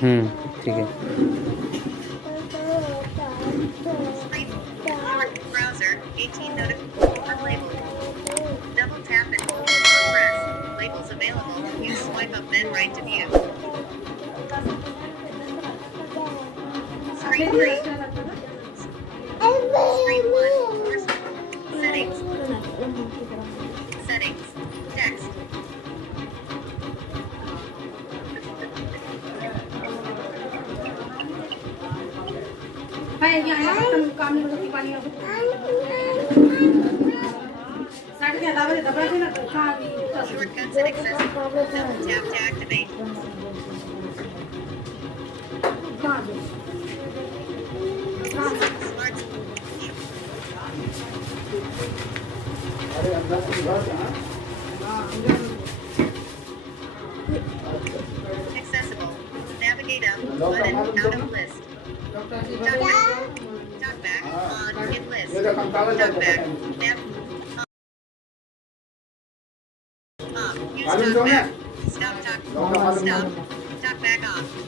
ठीक है। Browser 18 notification label. Double tap and hold or press. Labels available. Use swipe up then right to view. Screen 3. Screen 1. Settings. Settings. Text. Shortcuts and accessible. Double tap to activate. Smart. Accessible. Navigate up. Button. Out of list. Talkback. On. Hit list. Talkback. Nav. Off. Use talkback. Stop talk. Stop. Talkback off.